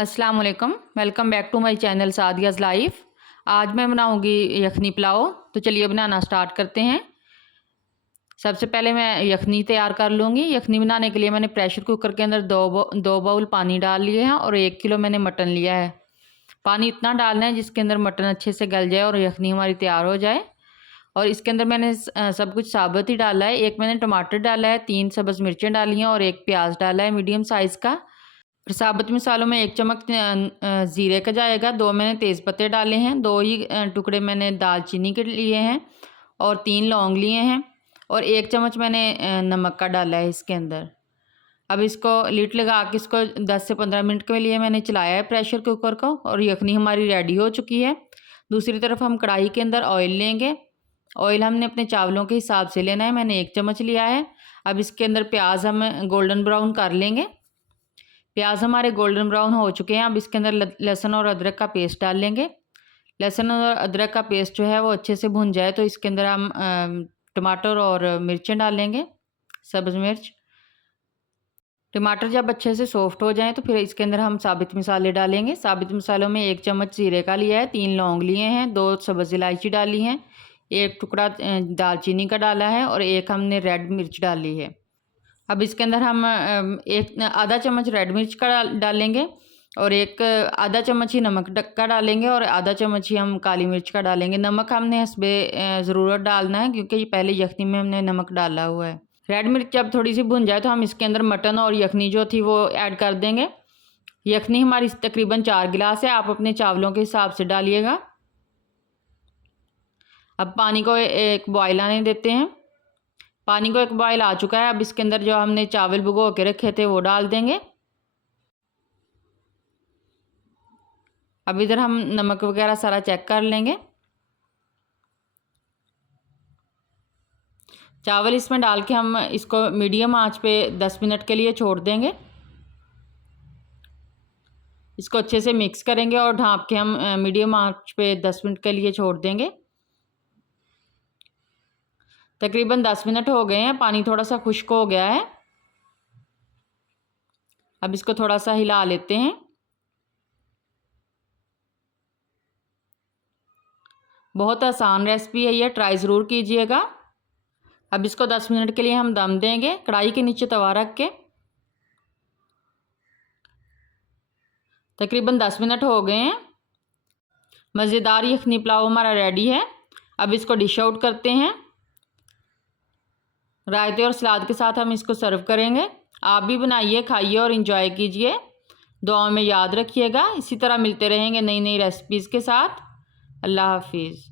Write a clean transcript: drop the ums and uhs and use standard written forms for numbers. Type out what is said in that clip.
अस्सलाम वालेकुम, welcome back to my channel Sadia's life. आज मैं बनाऊंगी यखनी पुलाव। तो चलिए बनाना स्टार्ट करते हैं। सबसे पहले मैं यखनी तैयार कर लूँगी। यखनी बनाने के लिए मैंने प्रेशर कुकर के अंदर दो बाउल पानी डाल लिए हैं और 1 किलो मैंने मटन लिया है। पानी इतना डालना है जिसके अंदर मटन अच्छे से गल जाए और यखनी हमारी तैयार हो जाए। और इसके अंदर मैंने सब कुछ साबुत ही डाला है। एक मैंने टमाटर डाला है, 3 सब्ज़ मिर्चें डाली हैं और 1 प्याज डाला है मीडियम साइज़ का। फिर साबुत मसालों में 1 चम्मच ज़ीरे का जाएगा, 2 मैंने तेज़पत्ते डाले हैं, 2 ही टुकड़े मैंने दालचीनी के लिए हैं और 3 लौंग लिए हैं और 1 चम्मच मैंने नमक का डाला है इसके अंदर। अब इसको लीड लगा के इसको 10 से 15 मिनट के लिए मैंने चलाया है प्रेशर कुकर को और यखनी हमारी रेडी हो चुकी है। दूसरी तरफ हम कढ़ाई के अंदर ऑयल लेंगे। ऑयल हमने अपने चावलों के हिसाब से लेना है, मैंने 1 चम्मच लिया है। अब इसके अंदर प्याज हम गोल्डन ब्राउन कर लेंगे। प्याज हमारे गोल्डन ब्राउन हो चुके हैं। अब इसके अंदर लहसुन और अदरक का पेस्ट डाल लेंगे। लहसुन और अदरक का पेस्ट जो है वो अच्छे से भुन जाए तो इसके अंदर हम टमाटर और मिर्चें डाल लेंगे, सब्ज़ मिर्च। टमाटर जब अच्छे से सॉफ्ट हो जाएं तो फिर इसके अंदर हम साबित मसाले डालेंगे। साबित मसालों में 1 चम्मच जीरे का लिया है, 3 लौंग लिए हैं, 2 सब्ज़ इलायची डाली हैं, 1 टुकड़ा दालचीनी का डाला है और 1 हमने रेड मिर्च डाली है। अब इसके अंदर हम आधा चम्मच रेड मिर्च का डालेंगे और आधा चम्मच ही नमक का डालेंगे और आधा चम्मच ही हम काली मिर्च का डालेंगे। नमक हमने हस्बे ज़रूरत डालना है क्योंकि ये पहले यखनी में हमने नमक डाला हुआ है। रेड मिर्च जब थोड़ी सी भुन जाए तो हम इसके अंदर मटन और यखनी जो थी वो ऐड कर देंगे। यखनी हमारी तकरीबन 4 गिलास है, आप अपने चावलों के हिसाब से डालिएगा। अब पानी को एक बॉयल आने देते हैं। पानी को एक बॉयल आ चुका है। अब इसके अंदर जो हमने चावल भिगो के रखे थे वो डाल देंगे। अब इधर हम नमक वगैरह सारा चेक कर लेंगे। चावल इसमें डाल के हम इसको मीडियम आंच पे 10 मिनट के लिए छोड़ देंगे। इसको अच्छे से मिक्स करेंगे और ढाँप के हम मीडियम आंच पे 10 मिनट के लिए छोड़ देंगे। तकरीबन 10 मिनट हो गए हैं, पानी थोड़ा सा खुश्क हो गया है। अब इसको थोड़ा सा हिला लेते हैं। बहुत आसान रेसिपी है ये, ट्राई ज़रूर कीजिएगा। अब इसको 10 मिनट के लिए हम दम देंगे कढ़ाई के नीचे तवा रख के। तकरीबन 10 मिनट हो गए हैं। मज़ेदार यखनी पुलाव हमारा रेडी है। अब इसको डिश आउट करते हैं। रायते और सलाद के साथ हम इसको सर्व करेंगे। आप भी बनाइए, खाइए और इन्जॉय कीजिए। दुआओं में याद रखिएगा। इसी तरह मिलते रहेंगे नई नई रेसिपीज़ के साथ। अल्लाह हाफिज़।